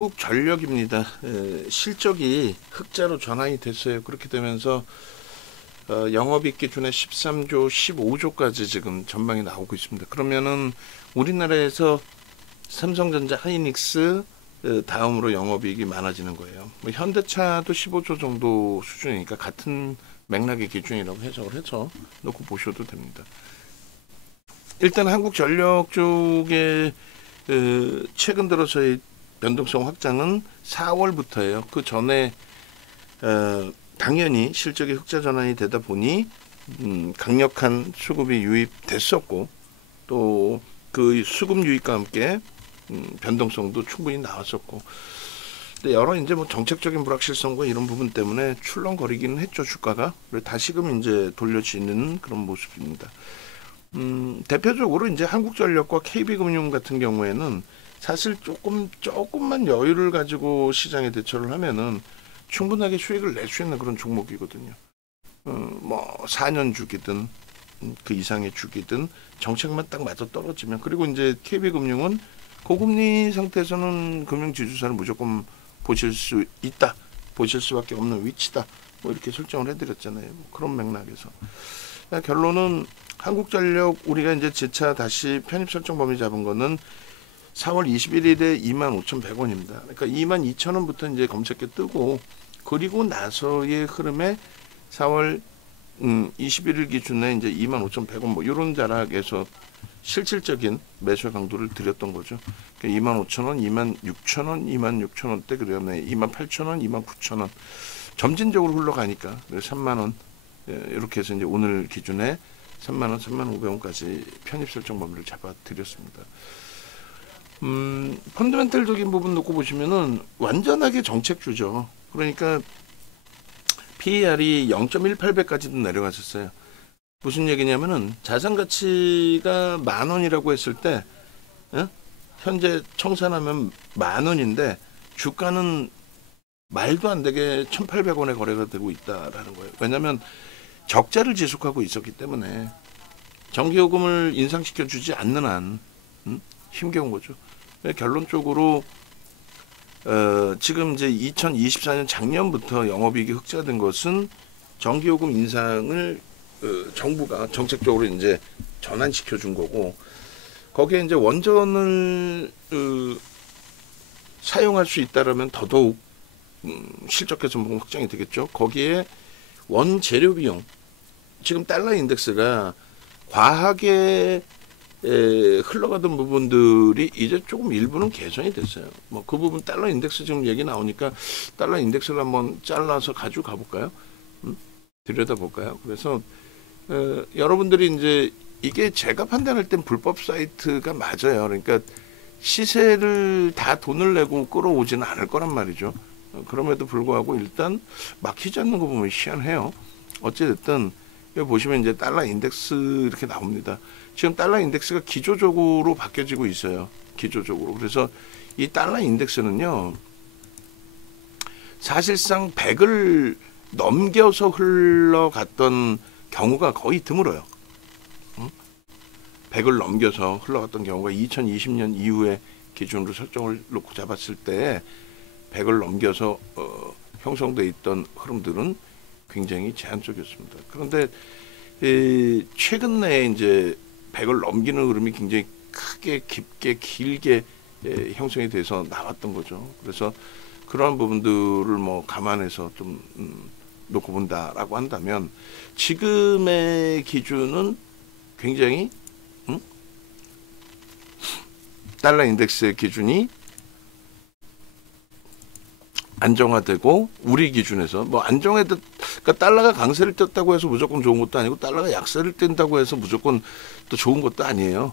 한국전력입니다. 실적이 흑자로 전환이 됐어요. 그렇게 되면서 영업이익 기준에 13조, 15조까지 지금 전망이 나오고 있습니다. 그러면은 우리나라에서 삼성전자, 하이닉스 다음으로 영업이익이 많아지는 거예요. 뭐 현대차도 15조 정도 수준이니까 같은 맥락의 기준이라고 해석을 해서 놓고 보셔도 됩니다. 일단 한국전력 쪽에 최근 들어서의 변동성 확장은 4월부터예요. 그 전에 당연히 실적이 흑자 전환이 되다 보니 강력한 수급이 유입됐었고 또 그 수급 유입과 함께 변동성도 충분히 나왔었고 근데 여러 이제 뭐 정책적인 불확실성과 이런 부분 때문에 출렁거리기는 했죠. 주가가. 다시금 이제 돌려지는 그런 모습입니다. 대표적으로 이제 한국전력과 KB금융 같은 경우에는 사실 조금만 여유를 가지고 시장에 대처를 하면은 충분하게 수익을 낼 수 있는 그런 종목이거든요. 뭐 4년 주기든 그 이상의 주기든 정책만 딱 맞아 떨어지면, 그리고 이제 KB금융은 고금리 상태에서는 금융지주사를 무조건 보실 수 있다, 보실 수밖에 없는 위치다, 뭐 이렇게 설정을 해드렸잖아요. 뭐 그런 맥락에서 결론은 한국전력 우리가 이제 재차 다시 편입 설정 범위 잡은 거는 4월 21일에 25,100원입니다. 그러니까 22,000원부터 이제 검색해 뜨고, 그리고 나서의 흐름에 4월 21일 기준에 이제 25,100원 뭐 이런 자락에서 실질적인 매수 강도를 드렸던 거죠. 그러니까 25,000원, 26,000원, 26,000원대, 그다음에 28,000원, 29,000원 점진적으로 흘러가니까 3만 원 이렇게 해서 이제 오늘 기준에 3만 원, 3,500원까지 편입 설정 범위를 잡아 드렸습니다. 펀더멘털적인 부분 놓고 보시면은 완전하게 정책주죠. 그러니까 PER이 0.18배까지도 내려갔었어요. 무슨 얘기냐면은 자산 가치가 10,000원이라고 했을 때 현재 청산하면 10,000원인데 주가는 말도 안 되게 1,800원에 거래가 되고 있다라는 거예요. 왜냐하면 적자를 지속하고 있었기 때문에 전기요금을 인상시켜 주지 않는 한 힘겨운 거죠. 결론적으로 지금 이제 2024년 작년부터 영업이익이 흑자된 것은 전기요금 인상을 정부가 정책적으로 이제 전환시켜 준 거고, 거기에 이제 원전을 사용할 수 있다라면 더더욱 실적 개선 확장이 되겠죠. 거기에 원재료 비용, 지금 달러 인덱스가 과하게 흘러가던 부분들이 이제 조금 일부는 개선이 됐어요. 뭐 그 부분 달러 인덱스 지금 얘기 나오니까 달러 인덱스를 한번 잘라서 가지고 가볼까요? 들여다볼까요? 그래서 여러분들이 이제 이게 제가 판단할 땐 불법 사이트가 맞아요. 그러니까 시세를 다 돈을 내고 끌어오지는 않을 거란 말이죠. 그럼에도 불구하고 일단 막히지 않는 거 보면 희한해요. 어찌됐든 여기 보시면 이제 달러 인덱스 이렇게 나옵니다. 지금 달러 인덱스가 기조적으로 바뀌어지고 있어요. 기조적으로. 그래서 이 달러 인덱스는요, 사실상 100을 넘겨서 흘러갔던 경우가 거의 드물어요. 100을 넘겨서 흘러갔던 경우가 2020년 이후에 기준으로 설정을 놓고 잡았을 때 100을 넘겨서 형성돼 있던 흐름들은 굉장히 제한적이었습니다. 그런데 최근 내에 이제 100을 넘기는 흐름이 굉장히 크게, 깊게, 길게 형성이 돼서 나왔던 거죠. 그래서 그러한 부분들을 뭐 감안해서 좀 놓고 본다라고 한다면 지금의 기준은 굉장히 달러 인덱스의 기준이 안정화되고, 우리 기준에서 뭐 안정화됐, 그러니까 달러가 강세를 떴다고 해서 무조건 좋은 것도 아니고 달러가 약세를 뗀다고 해서 무조건 또 좋은 것도 아니에요.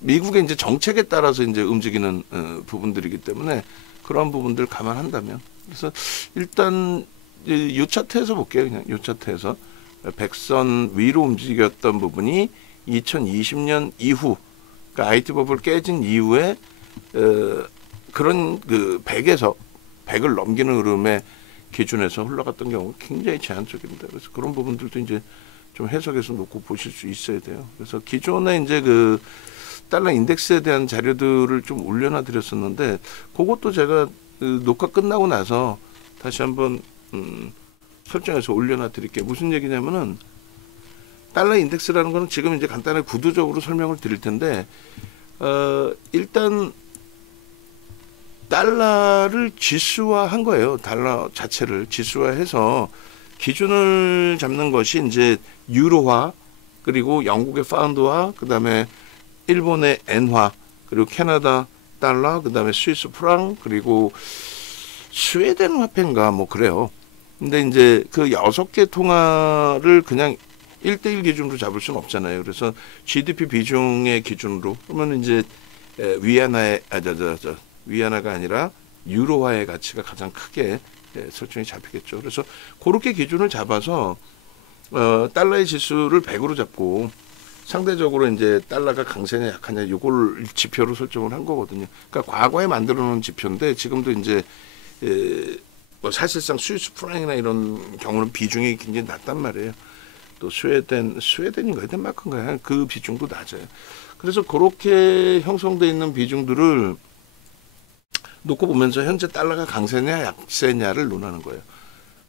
미국의 이제 정책에 따라서 이제 움직이는 부분들이기 때문에 그런 부분들 감안한다면, 그래서 일단 이 차트에서 볼게요. 그냥 이 차트에서 100선 위로 움직였던 부분이 2020년 이후, 그러니까 IT 버블 깨진 이후에 그런 그 100을 넘기는 흐름의 기준에서 흘러갔던 경우가 굉장히 제한적입니다. 그래서 그런 부분들도 이제 좀 해석해서 놓고 보실 수 있어야 돼요. 그래서 기존에 이제 그 달러 인덱스에 대한 자료들을 좀 올려놔 드렸었는데 그것도 제가 녹화 끝나고 나서 다시 한번 설정해서 올려놔 드릴게요. 무슨 얘기냐면은 달러 인덱스라는 거는 지금 이제 간단하게 구도적으로 설명을 드릴 텐데 일단 달러를 지수화한 거예요. 달러 자체를 지수화해서 기준을 잡는 것이 이제 유로화, 그리고 영국의 파운드화, 그다음에 일본의 엔화, 그리고 캐나다 달러, 그다음에 스위스 프랑, 그리고 스웨덴 화폐인가 뭐 그래요. 근데 이제 그 6개 통화를 그냥 1대1 기준으로 잡을 수는 없잖아요. 그래서 GDP 비중의 기준으로 그러면 이제 위안화의 위안화가 아니라 유로화의 가치가 가장 크게 설정이 잡히겠죠. 그래서 그렇게 기준을 잡아서 달러의 지수를 100으로 잡고 상대적으로 이제 달러가 강세냐 약하냐 이걸 지표로 설정을 한 거거든요. 그러니까 과거에 만들어 놓은 지표인데 지금도 이제 뭐 사실상 스위스 프랑이나 이런 경우는 비중이 굉장히 낮단 말이에요. 또 스웨덴인가요? 덴마크인가요? 그 비중도 낮아요. 그래서 그렇게 형성되어 있는 비중들을 놓고 보면서 현재 달러가 강세냐 약세냐를 논하는 거예요.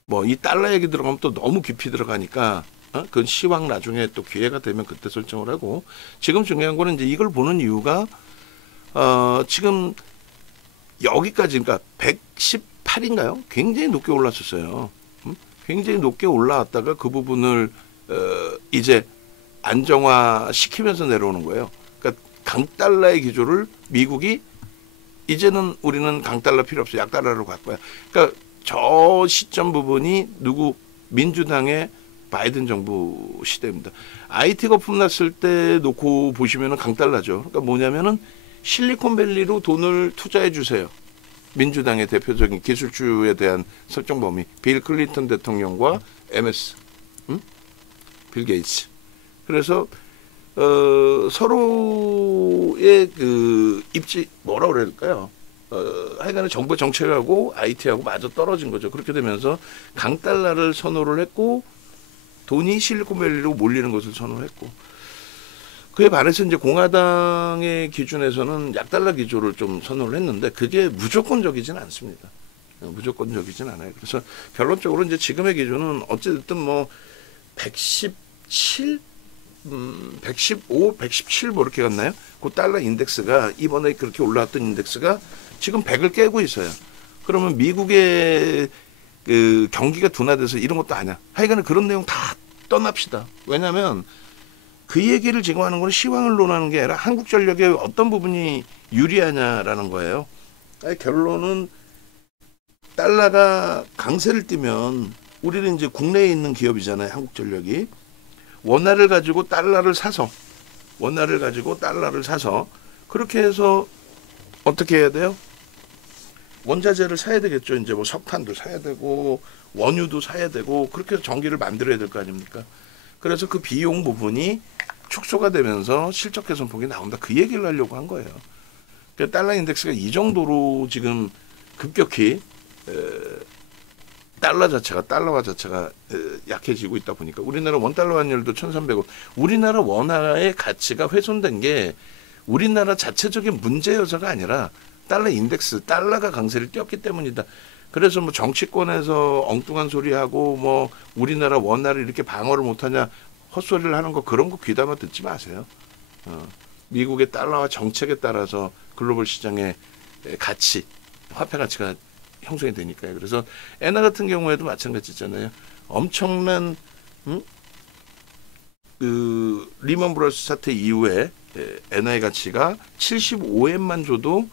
뭐 이 달러 얘기 들어가면 또 너무 깊이 들어가니까 그건 시황 나중에 또 기회가 되면 그때 설정을 하고, 지금 중요한 거는 이제 이걸 보는 이유가 지금 여기까지 그러니까 118인가요? 굉장히 높게 올랐었어요. 굉장히 높게 올라왔다가 그 부분을 이제 안정화 시키면서 내려오는 거예요. 그러니까 강달러의 기조를 미국이 이제는 우리는 강달러 필요 없어 약달러로 갈 거야. 그러니까 저 시점 부분이 민주당의 바이든 정부 시대입니다. IT 거품 났을 때 놓고 보시면은 강달러죠. 그러니까 뭐냐면은 실리콘밸리로 돈을 투자해 주세요. 민주당의 대표적인 기술주에 대한 설정 범위 빌 클린턴 대통령과 MS 빌 게이츠. 그래서 서로의 그 입지 뭐라 그래야 될까요? 하여간에 정부 정책하고 IT하고 마저 떨어진 거죠. 그렇게 되면서 강달러를 선호를 했고 돈이 실리콘밸리로 몰리는 것을 선호했고, 그에 반해서 이제 공화당의 기준에서는 약달러 기조를 좀 선호를 했는데 그게 무조건적이진 않습니다. 무조건적이진 않아요. 그래서 결론적으로 이제 지금의 기준은 어쨌든 뭐 117, 115, 117 뭐 이렇게 갔나요? 그 달러 인덱스가 이번에 그렇게 올라왔던 인덱스가 지금 100을 깨고 있어요. 그러면 미국의 그 경기가 둔화돼서 이런 것도 아니야. 하여간에 그런 내용 다 떠납시다. 왜냐하면 그 얘기를 지금 하는 건 시황을 논하는 게 아니라 한국전력의 어떤 부분이 유리하냐라는 거예요. 결론은 달러가 강세를 띠면 우리는 이제 국내에 있는 기업이잖아요. 한국전력이 원화를 가지고 달러를 사서 그렇게 해서 어떻게 해야 돼요? 원자재를 사야 되겠죠. 이제 뭐 석탄도 사야 되고 원유도 사야 되고 그렇게 해서 전기를 만들어야 될 거 아닙니까? 그래서 그 비용 부분이 축소가 되면서 실적 개선폭이 나온다. 그 얘기를 하려고 한 거예요. 그러니까 달러 인덱스가 이 정도로 지금 급격히 달러화 자체가 약해지고 있다 보니까 우리나라 원달러 환율도 1,300원. 우리나라 원화의 가치가 훼손된 게 우리나라 자체적인 문제여서가 아니라 달러 인덱스, 달러가 강세를 띄었기 때문이다. 그래서 뭐 정치권에서 엉뚱한 소리하고 뭐 우리나라 원화를 이렇게 방어를 못하냐 헛소리를 하는 거 그런 거 귀담아 듣지 마세요. 미국의 달러와 정책에 따라서 글로벌 시장의 가치, 화폐 가치가 형성이 되니까요. 그래서 엔화 같은 경우에도 마찬가지잖아요. 엄청난 그 리먼 브러스 사태 이후에 엔화의 가치가 75엔만 줘도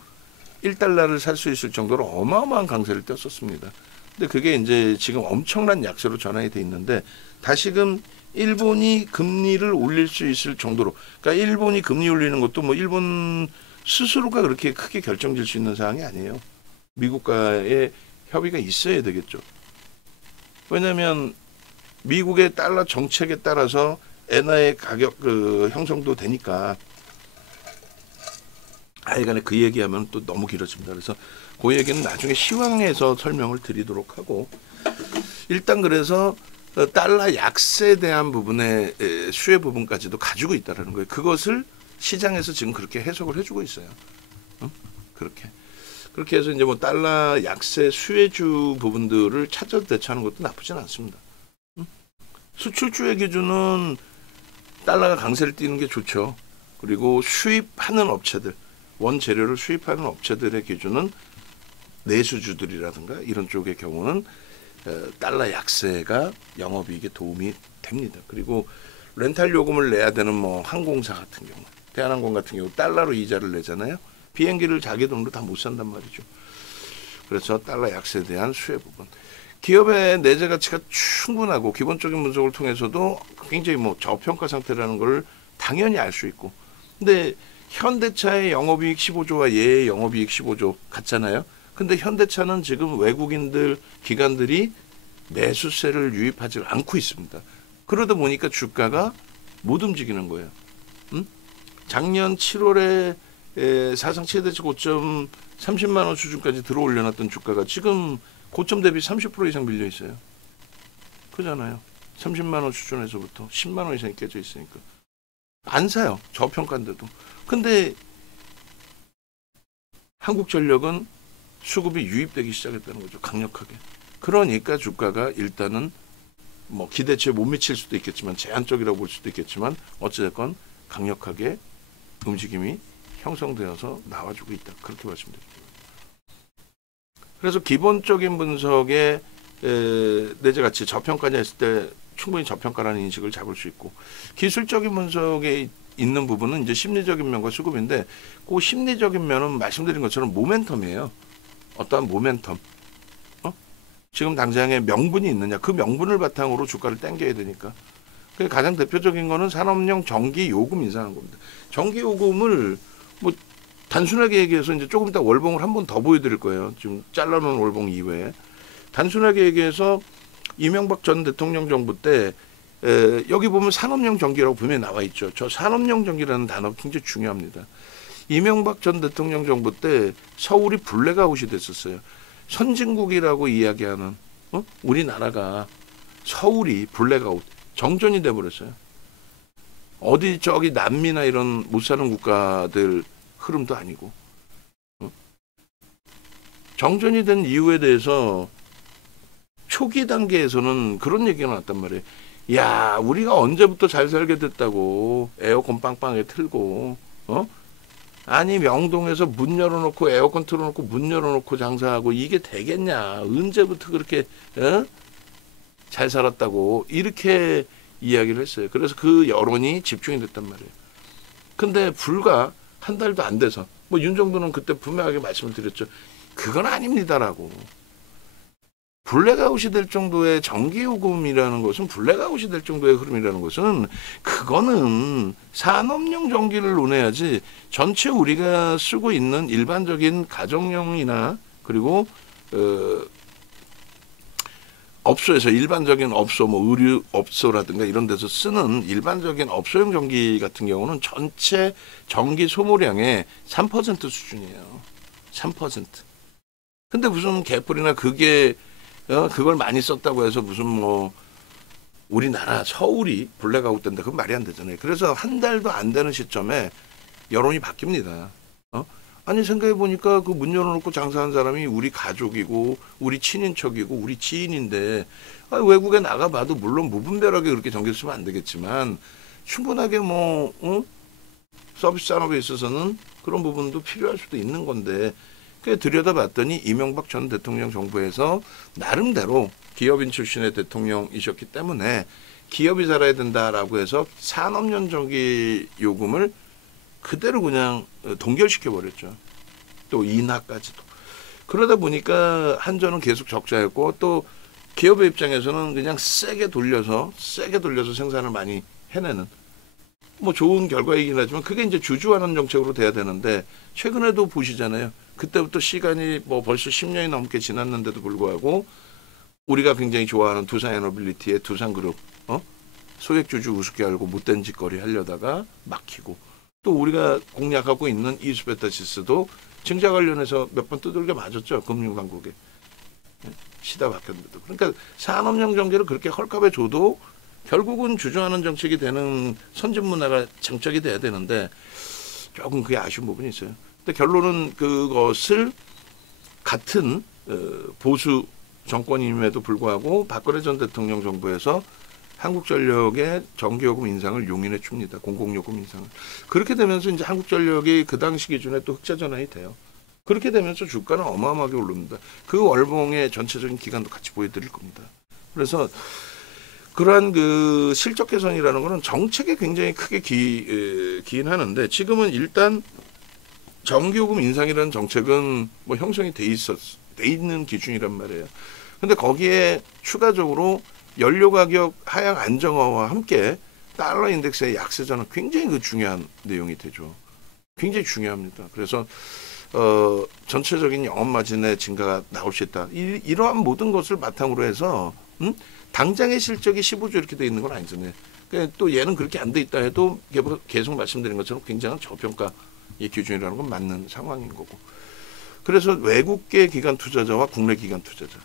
1달러를 살 수 있을 정도로 어마어마한 강세를 띄었었습니다. 근데 그게 이제 지금 엄청난 약세로 전환이 돼 있는데 다시금 일본이 금리를 올릴 수 있을 정도로, 그러니까 일본이 금리 올리는 것도 뭐 일본 스스로가 그렇게 크게 결정질 수 있는 사항이 아니에요. 미국과의 협의가 있어야 되겠죠. 왜냐하면 미국의 달러 정책에 따라서 엔화의 가격 그 형성도 되니까. 하여간에 그 얘기하면 또 너무 길어집니다. 그래서 그 얘기는 나중에 시황에서 설명을 드리도록 하고, 일단 그래서 달러 약세에 대한 부분의 수혜 부분까지도 가지고 있다는 거예요. 그것을 시장에서 지금 그렇게 해석을 해주고 있어요. 응? 그렇게 해서 이제 뭐 달러 약세 수혜주 부분들을 찾아 대처하는 것도 나쁘진 않습니다. 응? 수출주의 기준은 달러가 강세를 띠는 게 좋죠. 그리고 수입하는 업체들, 원재료를 수입하는 업체들의 기준은 내수주들이라든가 이런 쪽의 경우는 달러 약세가 영업이익에 도움이 됩니다. 그리고 렌탈 요금을 내야 되는 뭐 항공사 같은 경우, 대한항공 같은 경우 달러로 이자를 내잖아요. 비행기를 자기 돈으로 다 못 산단 말이죠. 그래서 달러 약세에 대한 수혜 부분. 기업의 내재 가치가 충분하고 기본적인 분석을 통해서도 굉장히 뭐 저평가 상태라는 걸 당연히 알 수 있고. 근데 현대차의 영업이익 15조와 얘의 영업이익 15조 같잖아요. 근데 현대차는 지금 외국인들, 기관들이 매수세를 유입하지 않고 있습니다. 그러다 보니까 주가가 못 움직이는 거예요. 작년 7월에 사상 최대치 고점 30만 원 수준까지 들어올려놨던 주가가 지금 고점 대비 30% 이상 밀려 있어요. 그잖아요. 30만 원 수준에서부터 10만 원 이상이 깨져 있으니까. 안 사요. 저평가인데도. 근데 한국전력은 수급이 유입되기 시작했다는 거죠. 강력하게. 그러니까 주가가 일단은 뭐 기대치에 못 미칠 수도 있겠지만 제한적이라고 볼 수도 있겠지만 어찌됐건 강력하게 움직임이 형성되어서 나와주고 있다. 그렇게 말씀드립니다. 그래서 기본적인 분석에 내재 가치 저평가냐 했을 때 충분히 저평가라는 인식을 잡을 수 있고 기술적인 분석에 있는 부분은 이제 심리적인 면과 수급인데 그 심리적인 면은 말씀드린 것처럼 모멘텀이에요. 어떠한 모멘텀. 지금 당장에 명분이 있느냐. 그 명분을 바탕으로 주가를 당겨야 되니까. 가장 대표적인 거는 산업용 전기 요금 인상한 겁니다. 전기 요금을 뭐 단순하게 얘기해서 이제 조금 이따 월봉을 한 번 더 보여드릴 거예요. 지금 잘라놓은 월봉 이외에. 단순하게 얘기해서 이명박 전 대통령 정부 때 여기 보면 산업용 전기라고 분명히 나와 있죠. 저 산업용 전기라는 단어 굉장히 중요합니다. 이명박 전 대통령 정부 때 서울이 블랙아웃이 됐었어요. 선진국이라고 이야기하는 우리나라가 서울이 블랙아웃 정전이 돼버렸어요. 어디 저기 남미나 이런 못 사는 국가들 흐름도 아니고 정전이 된 이유에 대해서 초기 단계에서는 그런 얘기가 나왔단 말이에요. 야, 우리가 언제부터 잘 살게 됐다고 에어컨 빵빵하게 틀고 아니 명동에서 문 열어놓고 에어컨 틀어놓고 문 열어놓고 장사하고 이게 되겠냐. 언제부터 그렇게 잘 살았다고 이렇게 이야기를 했어요. 그래서 그 여론이 집중이 됐단 말이에요. 근데 불과 한 달도 안 돼서 뭐 윤 정부는 그때 분명하게 말씀을 드렸죠. 그건 아닙니다라고. 블랙아웃이 될 정도의 전기요금이라는 것은 블랙아웃이 될 정도의 흐름이라는 것은 그거는 산업용 전기를 논해야지 전체 우리가 쓰고 있는 일반적인 가정용이나 그리고 업소에서 일반적인 업소 뭐 의류 업소라든가 이런 데서 쓰는 일반적인 업소용 전기 같은 경우는 전체 전기 소모량의 3% 수준이에요. 3%. 근데 무슨 개뿔이나 그게 그걸 많이 썼다고 해서 무슨 뭐 우리나라 서울이 블랙아웃 된다. 그건 말이 안 되잖아요. 그래서 한 달도 안 되는 시점에 여론이 바뀝니다. 아니 생각해 보니까 그 문 열어놓고 장사한 사람이 우리 가족이고 우리 친인척이고 우리 지인인데 외국에 나가봐도 물론 무분별하게 그렇게 전기를 쓰면 안 되겠지만 충분하게 뭐 서비스 산업에 있어서는 그런 부분도 필요할 수도 있는 건데 들여다봤더니 이명박 전 대통령 정부에서 나름대로 기업인 출신의 대통령이셨기 때문에 기업이 살아야 된다라고 해서 산업용 전기 요금을 그대로 그냥 동결시켜 버렸죠. 또 인하까지도. 그러다 보니까 한전은 계속 적자였고 또 기업의 입장에서는 그냥 세게 돌려서 생산을 많이 해내는 뭐 좋은 결과이긴 하지만 그게 이제 주주환원 정책으로 돼야 되는데 최근에도 보시잖아요. 그때부터 시간이 뭐 벌써 10년이 넘게 지났는데도 불구하고 우리가 굉장히 좋아하는 두산에너빌리티의 두산그룹 소액주주 우습게 알고 못된 짓거리 하려다가 막히고 또 우리가 공략하고 있는 이수베타시스도 증자 관련해서 몇 번 두들겨 맞았죠. 금융당국에. 시다 박혔는데도. 그러니까 산업용 전기를 그렇게 헐값에 줘도 결국은 주저하는 정책이 되는 선진문화가 장착이 돼야 되는데 조금 그게 아쉬운 부분이 있어요. 근데 결론은 그것을 같은 보수 정권임에도 불구하고 박근혜 전 대통령 정부에서 한국전력의 전기요금 인상을 용인해 줍니다. 공공요금 인상을. 그렇게 되면서 이제 한국전력이 그 당시 기준에 또 흑자 전환이 돼요. 그렇게 되면서 주가는 어마어마하게 오릅니다. 그 월봉의 전체적인 기간도 같이 보여드릴 겁니다. 그래서 그러한 그 실적 개선이라는 것은 정책에 굉장히 크게 기인하는데 지금은 일단 전기요금 인상이라는 정책은 뭐 형성이 돼 있는 기준이란 말이에요. 근데 거기에 추가적으로 연료 가격 하향 안정화와 함께 달러 인덱스의 약세전환 굉장히 그 중요한 내용이 되죠. 굉장히 중요합니다. 그래서 전체적인 영업 마진의 증가가 나올 수 있다. 이러한 모든 것을 바탕으로 해서 당장의 실적이 15조 이렇게 돼 있는 건 아니잖아요. 그러니까 또 얘는 그렇게 안 돼 있다 해도 계속 말씀드린 것처럼 굉장한 저평가의 기준이라는 건 맞는 상황인 거고. 그래서 외국계 기관 투자자와 국내 기관 투자자.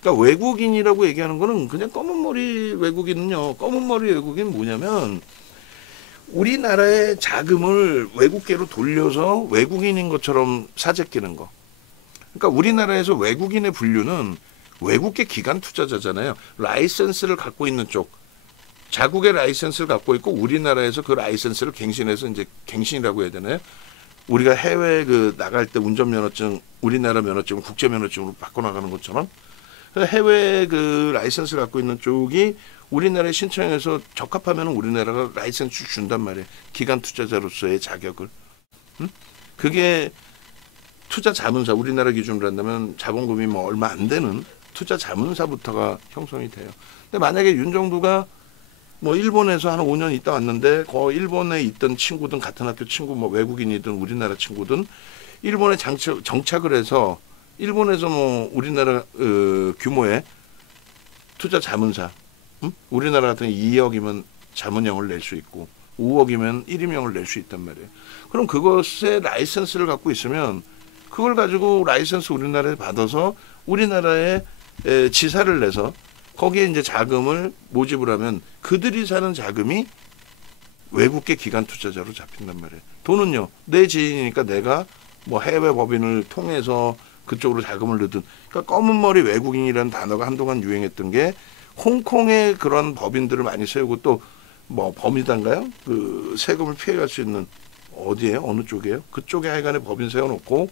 그러니까 외국인이라고 얘기하는 거는 그냥 검은 머리 외국인은요. 검은 머리 외국인 뭐냐면 우리나라의 자금을 외국계로 돌려서 외국인인 것처럼 사재끼는 거. 그러니까 우리나라에서 외국인의 분류는 외국계 기관 투자자잖아요. 라이센스를 갖고 있는 쪽. 자국의 라이센스를 갖고 있고 우리나라에서 그 라이센스를 갱신해서 이제 갱신이라고 해야 되나요? 우리가 해외 나갈 때 운전면허증, 우리나라 면허증을 국제면허증으로 바꿔나가는 것처럼 해외 라이센스를 갖고 있는 쪽이 우리나라에 신청해서 적합하면 우리나라가 라이센스 준단 말이에요. 기관 투자자로서의 자격을. 그게 투자 자문사, 우리나라 기준으로 한다면 자본금이 뭐 얼마 안 되는 투자 자문사부터가 형성이 돼요. 근데 만약에 윤 정부가 뭐 일본에서 한 5년 있다 왔는데 그 일본에 있던 친구든 같은 학교 친구 뭐 외국인이든 우리나라 친구든 일본에 정착을 해서 일본에서 뭐 우리나라 규모의 투자 자문사 우리나라 같은 2억이면 자문형을 낼 수 있고 5억이면 1임형을 낼 수 있단 말이에요. 그럼 그것의 라이센스를 갖고 있으면 그걸 가지고 라이센스 우리나라에 받아서 우리나라에 지사를 내서 거기에 이제 자금을 모집을 하면 그들이 사는 자금이 외국계 기관 투자자로 잡힌단 말이에요. 돈은요, 내 지인이니까 내가 뭐 해외 법인을 통해서 그쪽으로 자금을 넣든. 그러니까 검은 머리 외국인이라는 단어가 한동안 유행했던 게 홍콩에 그런 법인들을 많이 세우고 또 뭐 범위단가요? 그 세금을 피해갈 수 있는 어디에요? 어느 쪽이에요? 그쪽에 하여간에 법인 세워놓고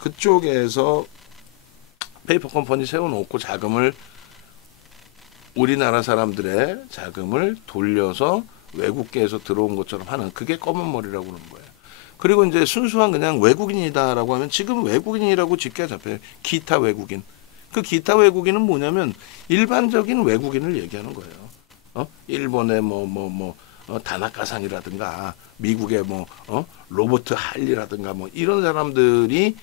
그쪽에서 페이퍼 컴퍼니 세워놓고 자금을 우리나라 사람들의 자금을 돌려서 외국계에서 들어온 것처럼 하는 그게 검은 머리라고 그러는 거예요. 그리고 이제 순수한 그냥 외국인이다라고 하면 지금 외국인이라고 짙게 잡혀요. 기타 외국인. 그 기타 외국인은 뭐냐면 일반적인 외국인을 얘기하는 거예요. 일본의 다나카상이라든가 미국의 로버트 할리라든가 뭐 이런 사람들이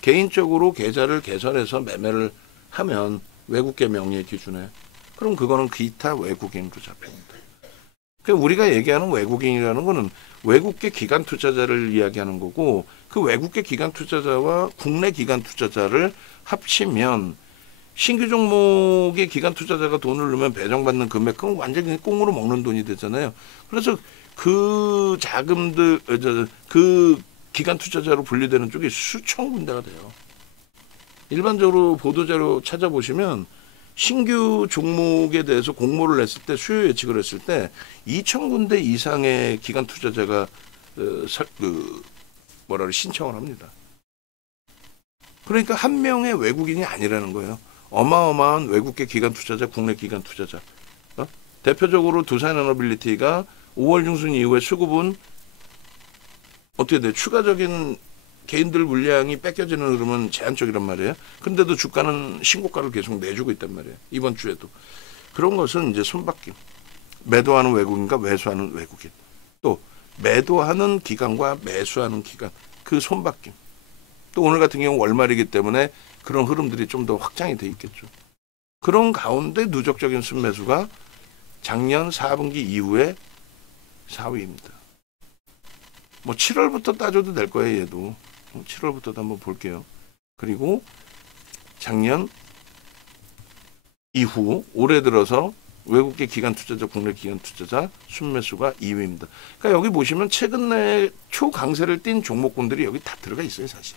개인적으로 계좌를 개설해서 매매를 하면 외국계 명의 기준에 그럼 그거는 기타 외국인으로 잡힙니다. 그러니까 우리가 얘기하는 외국인이라는 거는 외국계 기관 투자자를 이야기하는 거고 그 외국계 기관 투자자와 국내 기관 투자자를 합치면 신규 종목의 기관 투자자가 돈을 넣으면 배정받는 금액은 완전히 꽁으로 먹는 돈이 되잖아요. 그래서 그 자금들, 그 기관 투자자로 분류되는 쪽이 수천 군데가 돼요. 일반적으로 보도자료 찾아보시면 신규 종목에 대해서 공모를 했을 때 수요 예측을 했을 때 2,000군데 이상의 기관 투자자가 신청을 합니다. 그러니까 한 명의 외국인이 아니라는 거예요. 어마어마한 외국계 기관 투자자, 국내 기관 투자자. 대표적으로 두산에너빌리티가 5월 중순 이후에 수급은 어떻게 돼요? 추가적인 개인들 물량이 뺏겨지는 흐름은 제한적이란 말이에요. 근데도 주가는 신고가를 계속 내주고 있단 말이에요. 이번 주에도. 그런 것은 이제 손바뀜. 매도하는 외국인과 매수하는 외국인. 또 매도하는 기관과 매수하는 기관. 그 손바뀜. 또 오늘 같은 경우 월말이기 때문에 그런 흐름들이 좀 더 확장이 돼 있겠죠. 그런 가운데 누적적인 순매수가 작년 4분기 이후에 4위입니다. 뭐 7월부터 따져도 될 거예요, 얘도. 7월부터도 한번 볼게요. 그리고 작년 이후 올해 들어서 외국계 기관 투자자, 국내 기관 투자자 순매수가 2위입니다. 그러니까 여기 보시면 최근에 초강세를 띈 종목군들이 여기 다 들어가 있어요, 사실.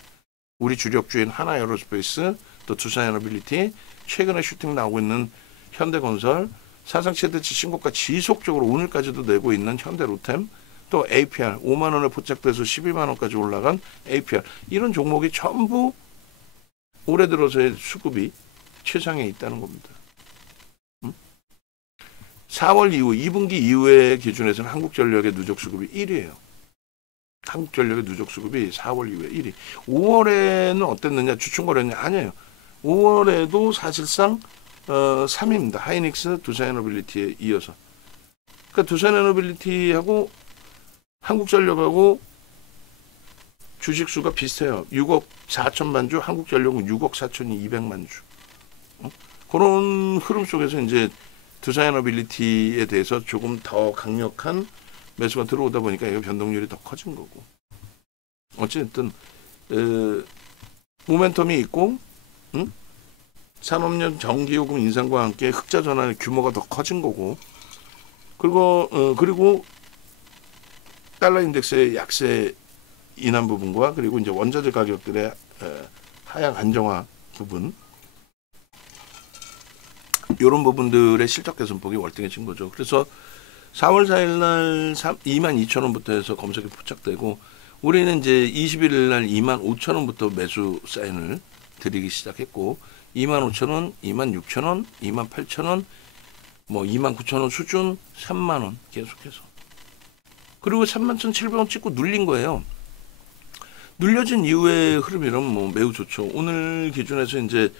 우리 주력주인 하나에어로스페이스, 또 두산에너빌리티, 최근에 슈팅 나오고 있는 현대건설, 사상 최대치 신고가 지속적으로 오늘까지도 내고 있는 현대로템, 또 APR 5만 원에 포착돼서 12만 원까지 올라간 APR, 이런 종목이 전부 올해 들어서의 수급이 최상에 있다는 겁니다. 4월 이후 2분기 이후의 기준에서는 한국전력의 누적 수급이 1위예요. 한국전력의 누적 수급이 4월 이후에 1위. 5월에는 어땠느냐? 주춤거렸냐? 아니에요. 5월에도 사실상 3위입니다. 하이닉스, 두산에너빌리티에 이어서. 그러니까 두산에너빌리티하고 한국전력하고 주식수가 비슷해요. 6억 4천만 주, 한국전력은 6억 4,200만 주. 그런 흐름 속에서 이제 두산에너빌리티에 대해서 조금 더 강력한 매수가 들어오다 보니까 이 변동률이 더 커진 거고. 어쨌든 모멘텀이 있고, 산업연 전기요금 인상과 함께 흑자 전환의 규모가 더 커진 거고, 그리고 달러 인덱스의 약세 인한 부분과 그리고 이제 원자재 가격들의 하향 안정화 부분, 이런 부분들의 실적 개선폭이 월등해진 거죠. 그래서 4월 4일 날 22,000원부터 해서 검색이 포착되고, 우리는 이제 21일 날 25,000원부터 매수 사인을 드리기 시작했고, 25,000원, 26,000원, 28,000원, 뭐 29,000원 수준, 3만원 계속해서. 그리고 31,700원 찍고 눌린 거예요. 눌려진 이후의 흐름이란 뭐 매우 좋죠. 오늘 기준에서 이제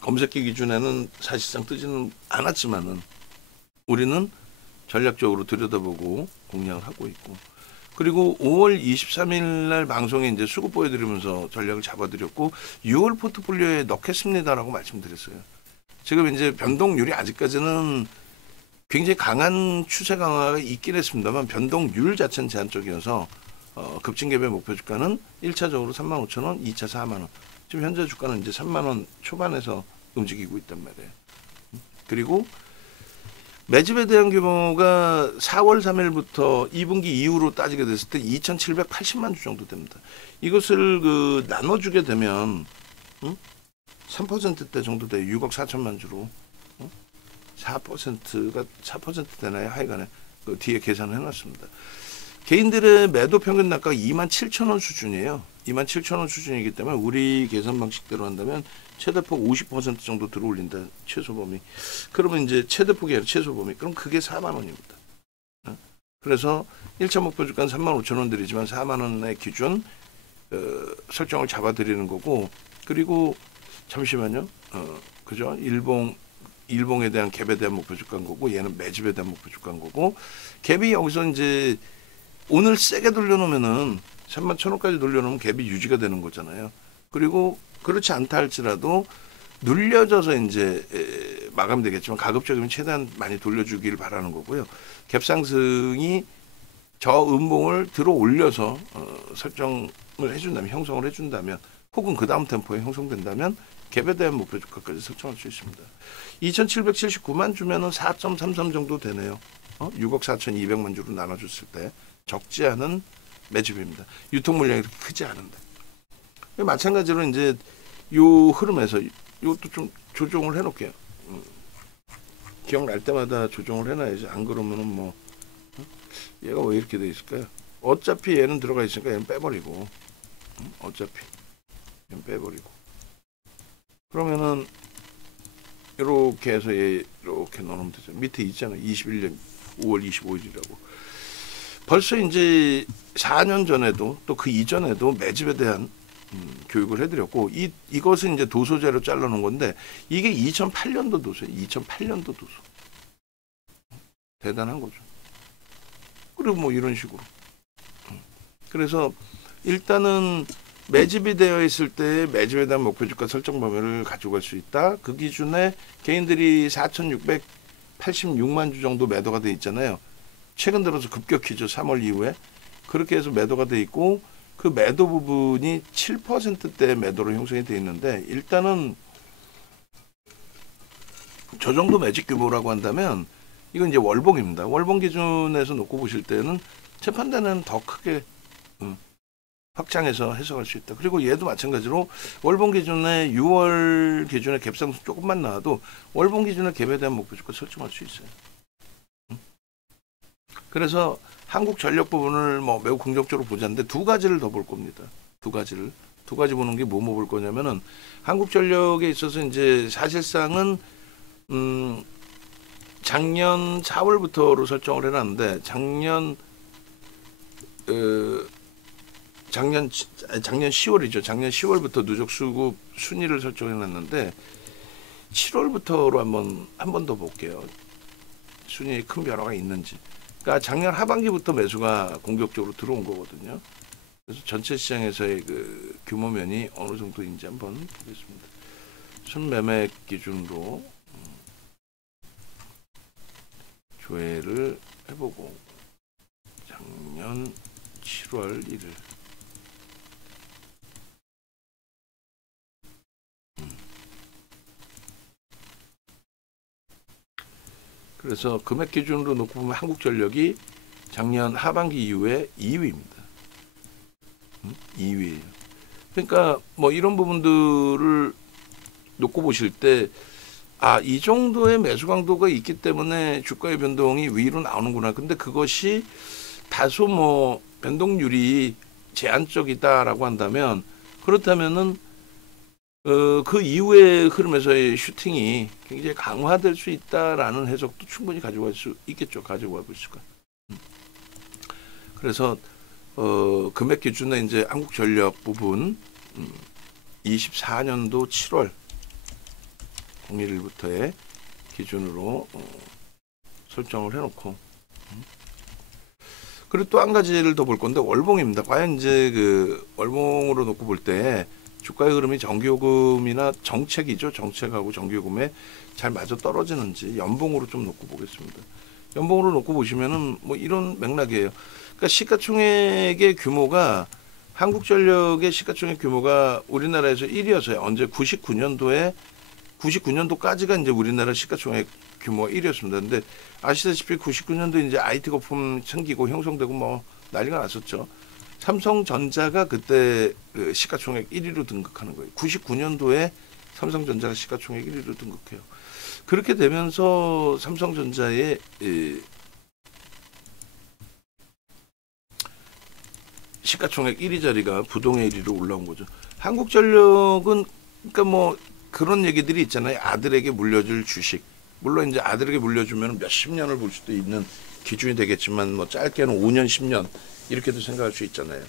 검색기 기준에는 사실상 뜨지는 않았지만은 우리는 전략적으로 들여다보고 공략을 하고 있고, 그리고 5월 23일 날 방송에 이제 수급 보여드리면서 전략을 잡아드렸고 6월 포트폴리오에 넣겠습니다라고 말씀드렸어요. 지금 이제 변동률이 아직까지는 굉장히 강한 추세 강화가 있긴 했습니다만 변동률 자체는 제한적이어서 급증갭의 목표 주가는 1차적으로 35,000원, 2차 4만원. 지금 현재 주가는 이제 3만원 초반에서 움직이고 있단 말이에요. 그리고 매집에 대한 규모가 4월 3일부터 2분기 이후로 따지게 됐을 때 2,780만 주 정도 됩니다. 이것을 나눠주게 되면 3%대 정도 돼요. 6억 4천만 주로. 4%가 4% 되나요? 하여간에 그 뒤에 계산을 해놨습니다. 개인들의 매도 평균 낙가가 27,000원 수준이에요. 27,000원 수준이기 때문에 우리 계산 방식대로 한다면 최대폭 50% 정도 들어올린다. 최소범위. 그러면 이제 최대폭이 아니라 최소범위. 그럼 그게 4만 원입니다. 그래서 1차 목표 주가는 35,000원 드리지만 4만 원의 기준 설정을 잡아드리는 거고, 그리고 잠시만요. 그죠? 일봉에 대한 갭에 대한 목표 주가인 거고, 얘는 매집에 대한 목표 주가인 거고, 갭이 여기서 이제 오늘 세게 돌려놓으면은 31,000원까지 돌려놓으면 갭이 유지가 되는 거잖아요. 그리고 그렇지 않다 할지라도 눌려져서 이제 마감되겠지만 가급적이면 최대한 많이 돌려주기를 바라는 거고요. 갭 상승이 저 음봉을 들어 올려서 설정을 해준다면, 형성을 해준다면, 혹은 그 다음 템포에 형성된다면 갭에 대한 목표 주가까지 설정할 수 있습니다. 2,779만 주면은 4.33 정도 되네요. 6억 4,200만 주로 나눠줬을 때 적지 않은 매집입니다. 유통 물량이 그렇게 크지 않은데. 마찬가지로 이제 요 흐름에서 이것도 좀 조정을 해놓을게요. 기억날 때마다 조정을 해놔야지. 안 그러면은 뭐 얘가 왜 이렇게 돼 있을까요? 어차피 얘는 들어가 있으니까 얘는 빼버리고, 어차피 얘는 빼버리고, 그러면은 이렇게 해서 얘 이렇게 넣으면 되죠. 밑에 있잖아요. 21년 5월 25일이라고. 벌써 이제 4년 전에도 또 그 이전에도 매집에 대한 교육을 해드렸고, 이것은 이제 도소재로 잘라놓은 건데 이게 2008년도 도소예요. 2008년도 도소. 대단한 거죠. 그리고 뭐 이런 식으로. 그래서 일단은 매집이 되어 있을 때 매집에 대한 목표 주가 설정 범위를 가져갈 수 있다. 그 기준에 개인들이 4,686만 주 정도 매도가 돼 있잖아요. 최근 들어서 급격히죠. 3월 이후에. 그렇게 해서 매도가 돼 있고, 그 매도 부분이 7%대 매도로 형성이 돼 있는데, 일단은 저 정도 매집 규모라고 한다면 이건 이제 월봉입니다. 월봉 기준에서 놓고 보실 때는 재판대는 더 크게 확장해서 해석할 수 있다. 그리고 얘도 마찬가지로 월봉 기준에 6월 기준에 갭상승 조금만 나와도 월봉 기준의 갭에 대한 목표 주가 설정할 수 있어요. 그래서 한국전력 부분을 뭐 매우 긍정적으로 보자는데 두 가지를 더 볼 겁니다. 두 가지 보는 게 뭐 볼 거냐면은 한국전력에 있어서 이제 사실상은 작년 4월부터로 설정을 해놨는데 작년 10월이죠. 작년 10월부터 누적 수급 순위를 설정해놨는데 7월부터로 한 번 더 볼게요. 순위에 큰 변화가 있는지. 그러니까 작년 하반기부터 매수가 공격적으로 들어온 거거든요. 그래서 전체 시장에서의 그 규모면이 어느 정도인지 한번 보겠습니다. 순매매 기준으로 조회를 해보고 작년 7월 1일 그래서 금액 기준으로 놓고 보면 한국전력이 작년 하반기 이후에 2위입니다. 2위. 그러니까 뭐 이런 부분들을 놓고 보실 때 이 정도의 매수 강도가 있기 때문에 주가의 변동이 위로 나오는구나. 근데 그것이 다소 뭐 변동률이 제한적이다라고 한다면 그렇다면은 그 이후의 흐름에서의 슈팅이 굉장히 강화될 수 있다라는 해석도 충분히 가져갈 수 있겠죠. 가져가 볼 수가. 그래서 금액 기준에 이제 한국전력 부분 24년도 7월 01일부터의 기준으로 설정을 해놓고 그리고 또 한 가지를 더 볼 건데 월봉입니다. 과연 이제 그 월봉으로 놓고 볼 때 주가의 흐름이 정기요금이나 정책이죠. 정책하고 정기요금에 잘 맞아 떨어지는지 연봉으로 좀 놓고 보겠습니다. 연봉으로 놓고 보시면은 뭐 이런 맥락이에요. 그러니까 시가총액의 규모가 한국전력의 시가총액 규모가 우리나라에서 1위였어요. 언제 99년도까지가 이제 우리나라 시가총액 규모가 1위였습니다. 근데 아시다시피 99년도 이제 IT 거품 생기고 형성되고 뭐 난리가 났었죠. 삼성전자가 그때 그 시가총액 1위로 등극하는 거예요. 99년도에 삼성전자가 시가총액 1위로 등극해요. 그렇게 되면서 삼성전자의 시가총액 1위 자리가 부동의 1위로 올라온 거죠. 한국전력은 그러니까 뭐 그런 얘기들이 있잖아요. 아들에게 물려줄 주식. 물론 이제 아들에게 물려주면 몇십 년을 볼 수도 있는 기준이 되겠지만 뭐 짧게는 5년, 10년 이렇게도 생각할 수 있잖아요.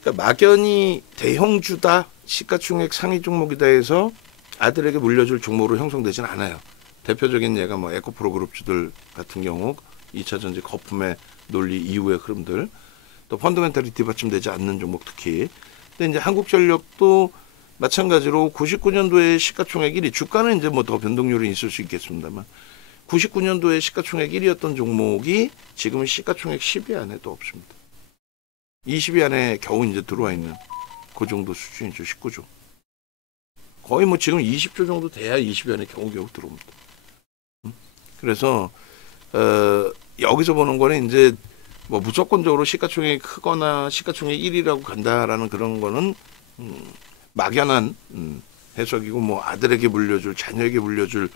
그러니까 막연히 대형주다, 시가총액 상위 종목이다 해서 아들에게 물려줄 종목으로 형성되지는 않아요. 대표적인 예가 뭐 에코프로그룹주들 같은 경우 2차 전지 거품의 논리 이후의 흐름들, 또 펀더멘털이 뒷받침되지 않는 종목 특히. 근데 이제 한국전력도 마찬가지로 99년도에 시가총액 1위, 주가는 이제 뭐 더 변동률이 있을 수 있겠습니다만 99년도에 시가총액 1위였던 종목이 지금은 시가총액 10위 안에도 없습니다. 20위 안에 겨우 이제 들어와 있는 그 정도 수준이죠. 19조. 거의 뭐 지금 20조 정도 돼야 20위 안에 겨우 들어옵니다. 그래서 여기서 보는 거는 이제 뭐 무조건적으로 시가총액이 크거나 시가총액 1위라고 간다라는 그런 거는 막연한 해석이고 뭐 아들에게 물려줄, 자녀에게 물려줄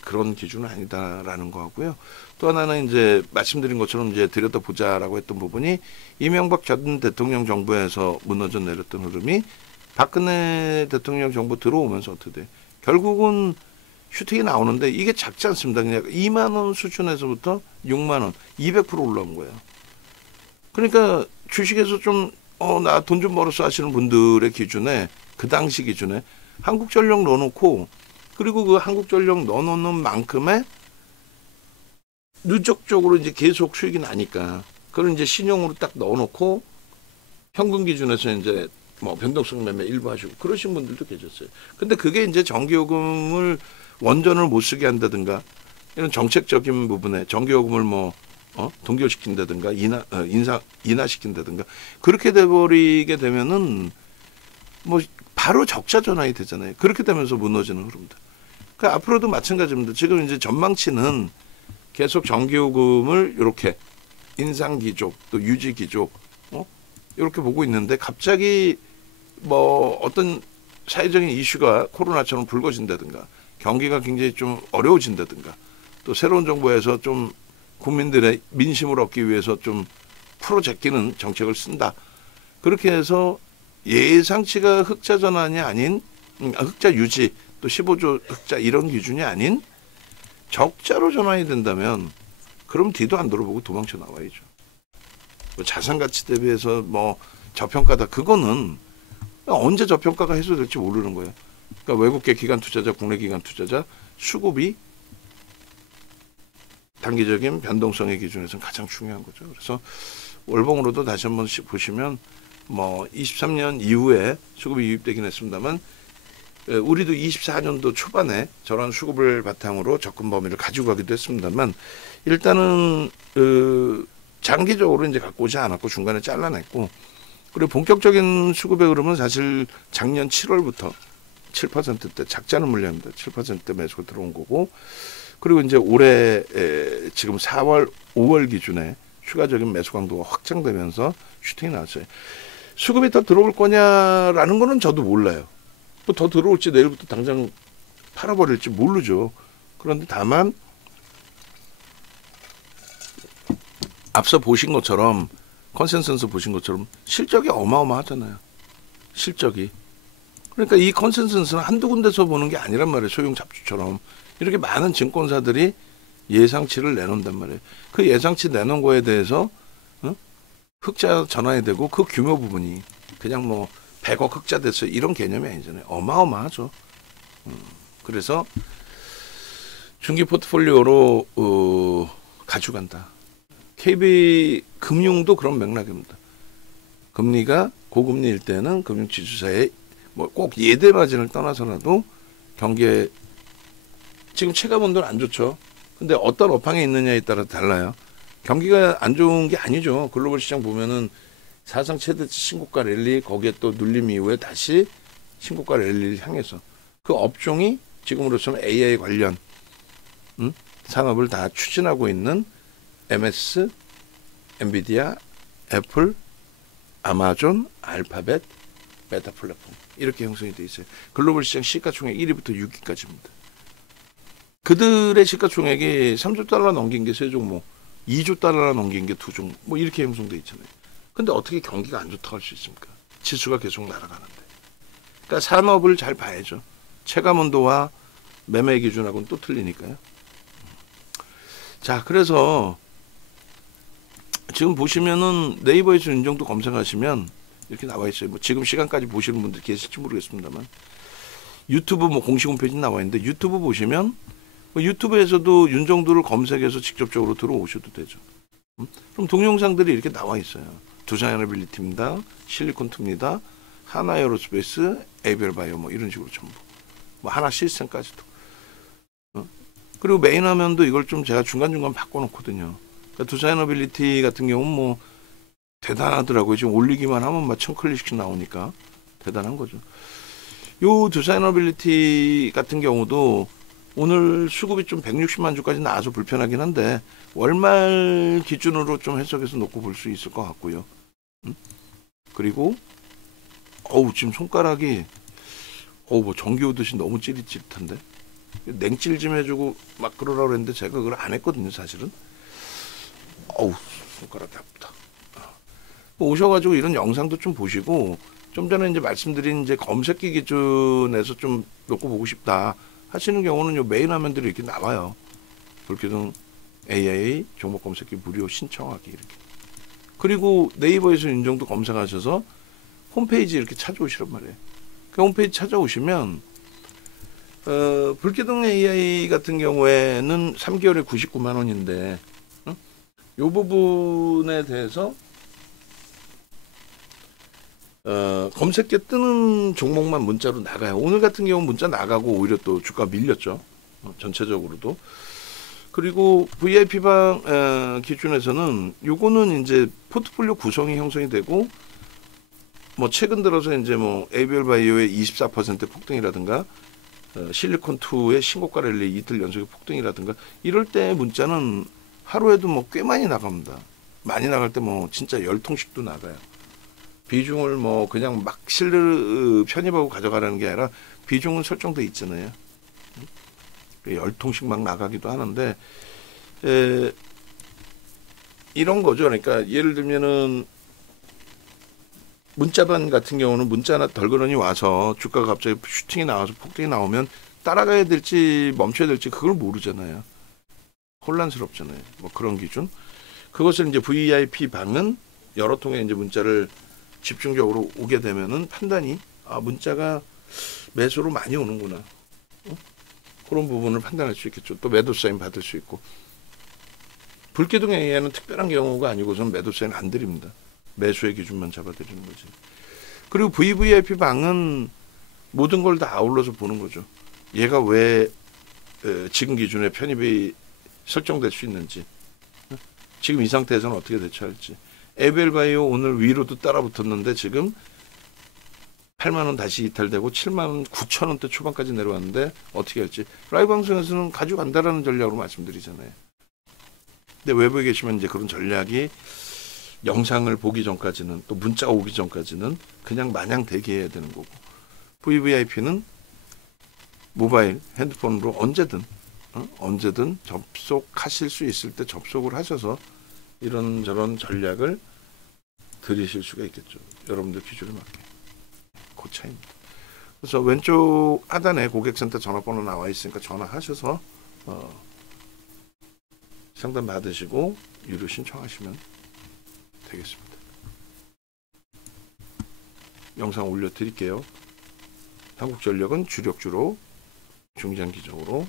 그런 기준은 아니다라는 거 하고요. 또 하나는 이제 말씀드린 것처럼 이제 들여다보자라고 했던 부분이 이명박 전 대통령 정부에서 무너져 내렸던 흐름이 박근혜 대통령 정부 들어오면서 어떻게 돼? 결국은 슈팅이 나오는데 이게 작지 않습니다. 그냥 2만 원 수준에서부터 6만 원, 200% 올라온 거예요. 그러니까 주식에서 좀 나 돈 좀 벌었어 하시는 분들의 기준에 그 당시 기준에 한국전력 넣어놓고 그리고 그 한국전력 넣어놓는 만큼의 누적적으로 이제 계속 수익이 나니까 그걸 이제 신용으로 딱 넣어놓고 현금 기준에서 이제 뭐 변동성 매매 일부 하시고 그러신 분들도 계셨어요. 근데 그게 이제 정기요금을 원전을 못 쓰게 한다든가 이런 정책적인 부분에 정기요금을 뭐 동결시킨다든가 인하시킨다든가 그렇게 돼버리게 되면은 뭐 바로 적자 전환이 되잖아요. 그렇게 되면서 무너지는 흐름들. 그 앞으로도 마찬가지입니다. 지금 이제 전망치는 계속 정기요금을 이렇게 인상 기조 또 유지 기조 이렇게 보고 있는데 갑자기 뭐 어떤 사회적인 이슈가 코로나처럼 불거진다든가 경기가 굉장히 좀 어려워진다든가 또 새로운 정부에서 좀 국민들의 민심을 얻기 위해서 좀 풀어제끼는 정책을 쓴다. 그렇게 해서 예상치가 흑자 전환이 아닌 흑자 유지 또 15조 흑자 이런 기준이 아닌 적자로 전환이 된다면 그럼 뒤도 안 돌아보고 도망쳐 나와야죠. 뭐 자산 가치 대비해서 뭐 저평가다 그거는 언제 저평가가 해소될지 모르는 거예요. 그러니까 외국계 기관 투자자, 국내 기관 투자자 수급이 단기적인 변동성의 기준에서는 가장 중요한 거죠. 그래서 월봉으로도 다시 한번 보시면 뭐 23년 이후에 수급이 유입되긴 했습니다만 우리도 24년도 초반에 저런 수급을 바탕으로 접근 범위를 가지고 가기도 했습니다만 일단은 장기적으로 이제 갖고 오지 않았고 중간에 잘라냈고 그리고 본격적인 수급의 흐름은 사실 작년 7월부터 7%대 작자는 물량입니다. 7%대 매수가 들어온 거고 그리고 이제 올해 지금 4월, 5월 기준에 추가적인 매수 강도가 확장되면서 슈팅이 나왔어요. 수급이 더 들어올 거냐라는 거는 저도 몰라요. 뭐 더 들어올지 내일부터 당장 팔아버릴지 모르죠. 그런데 다만 앞서 보신 것처럼 컨센서스 보신 것처럼 실적이 어마어마하잖아요. 실적이. 그러니까 이 컨센서스는 한두 군데서 보는 게 아니란 말이에요. 소형 잡주처럼. 이렇게 많은 증권사들이 예상치를 내놓는단 말이에요. 그 예상치 내놓은 거에 대해서 흑자 전환이 되고 그 규모 부분이 그냥 뭐 100억 흑자 됐어요. 이런 개념이 아니잖아요. 어마어마하죠. 그래서 중기 포트폴리오로 가져간다. KB금융도 그런 맥락입니다. 금리가 고금리일 때는 금융지주사의 뭐 꼭 예대 마진을 떠나서라도 경기에 지금 체감온도는 안 좋죠. 근데 어떤 업황에 있느냐에 따라 달라요. 경기가 안 좋은 게 아니죠. 글로벌 시장 보면은 사상 최대 신고가 랠리 거기에 또 눌림 이후에 다시 신고가 랠리를 향해서 그 업종이 지금으로서는 AI 관련 산업을 다 추진하고 있는 MS, 엔비디아, 애플, 아마존, 알파벳, 메타 플랫폼 이렇게 형성이 돼 있어요. 글로벌 시장 시가총액 1위부터 6위까지입니다. 그들의 시가총액이 3조 달러 넘긴 게 세 종목, 2조 달러 넘긴 게 두 종목, 뭐 이렇게 형성돼 있잖아요. 근데 어떻게 경기가 안 좋다고 할 수 있습니까? 지수가 계속 날아가는데. 그러니까 산업을 잘 봐야죠. 체감온도와 매매 기준하고는 또 틀리니까요. 자, 그래서 지금 보시면은 네이버에서 윤정도 검색하시면 이렇게 나와 있어요. 뭐 지금 시간까지 보시는 분들 계실지 모르겠습니다만 유튜브 뭐 공식 홈페이지 나와 있는데 유튜브 보시면 뭐 유튜브에서도 윤정도를 검색해서 직접적으로 들어오셔도 되죠. 그럼 동영상들이 이렇게 나와 있어요. 두산에너빌리티입니다. 실리콘투입니다. 하나에어로스페이스, 에이벨바이오 뭐 이런 식으로 전부. 뭐 하나 시스템까지도. 그리고 메인 화면도 이걸 좀 제가 중간중간 바꿔놓거든요. 그러니까 두산에너빌리티 같은 경우는 뭐 대단하더라고요. 지금 올리기만 하면 막 1000클릭씩 나오니까 대단한 거죠. 요 두산에너빌리티 같은 경우도 오늘 수급이 좀 160만 주까지 나와서 불편하긴 한데 월말 기준으로 좀 해석해서 놓고 볼 수 있을 것 같고요. 그리고 지금 손가락이 뭐 전기 오듯이 너무 찌릿찌릿한데 냉칠 좀 해주고 막 그러라고 했는데 제가 그걸 안 했거든요. 사실은 손가락이 아프다. 오셔가지고 이런 영상도 좀 보시고 좀 전에 이제 말씀드린 이제 검색기 기준에서 좀 놓고 보고 싶다 하시는 경우는 요 메인 화면들이 이렇게 나와요. 불기둥 AI 종목 검색기 무료 신청하기 이렇게. 그리고 네이버에서 윤정도 검색하셔서 홈페이지 이렇게 찾아오시란 말이에요. 그 홈페이지 찾아오시면 불기둥 AI 같은 경우에는 3개월에 99만 원인데 요 부분에 대해서 검색기에 뜨는 종목만 문자로 나가요. 오늘 같은 경우 문자 나가고 오히려 또 주가 밀렸죠. 전체적으로도. 그리고 VIP방 기준에서는 요거는 이제 포트폴리오 구성이 형성이 되고 뭐 최근 들어서 이제 뭐 에이벨바이오의 24% 폭등이라든가 실리콘2의 신고가 랠리 이틀 연속의 폭등이라든가 이럴 때 문자는 하루에도 뭐 꽤 많이 나갑니다. 많이 나갈 때 뭐 진짜 10통씩도 나가요. 비중을 뭐 그냥 막 편입하고 가져가라는 게 아니라 비중은 설정돼 있잖아요. 10통씩 막 나가기도 하는데 이런 거죠. 그러니까 예를 들면은 문자반 같은 경우는 문자 하나 덜그러니 와서 주가가 갑자기 슈팅이 나와서 폭등이 나오면 따라가야 될지 멈춰야 될지 그걸 모르잖아요. 혼란스럽잖아요. 뭐 그런 기준. 그것을 이제 VIP 방은 여러 통의 이제 문자를 집중적으로 오게 되면은 판단이 문자가 매수로 많이 오는구나. 그런 부분을 판단할 수 있겠죠. 또 매도 사인 받을 수 있고. 불기둥 AI는 특별한 경우가 아니고선 매도 사인 안 드립니다. 매수의 기준만 잡아드리는 거지. 그리고 VVIP 방은 모든 걸 다 아울러서 보는 거죠. 얘가 왜 지금 기준에 편입이 설정될 수 있는지, 지금 이 상태에서는 어떻게 대처할지. 에벨바이오 오늘 위로도 따라 붙었는데 지금 8만원 다시 이탈되고 7만 9천 원대 초반까지 내려왔는데 어떻게 할지. 라이브 방송에서는 가져간다라는 전략으로 말씀드리잖아요. 근데 외부에 계시면 이제 그런 전략이 영상을 보기 전까지는, 또 문자가 오기 전까지는 그냥 마냥 대기해야 되는 거고, VVIP는 모바일 핸드폰으로 언제든 접속하실 수 있을 때 접속을 하셔서 이런저런 전략을 들이실 수가 있겠죠. 여러분들 기준에 맞게. 그 차이입니다. 그래서 왼쪽 하단에 고객센터 전화번호 나와 있으니까 전화하셔서 상담 받으시고 유료 신청하시면 되겠습니다. 영상 올려드릴게요. 한국전력은 주력주로 중장기적으로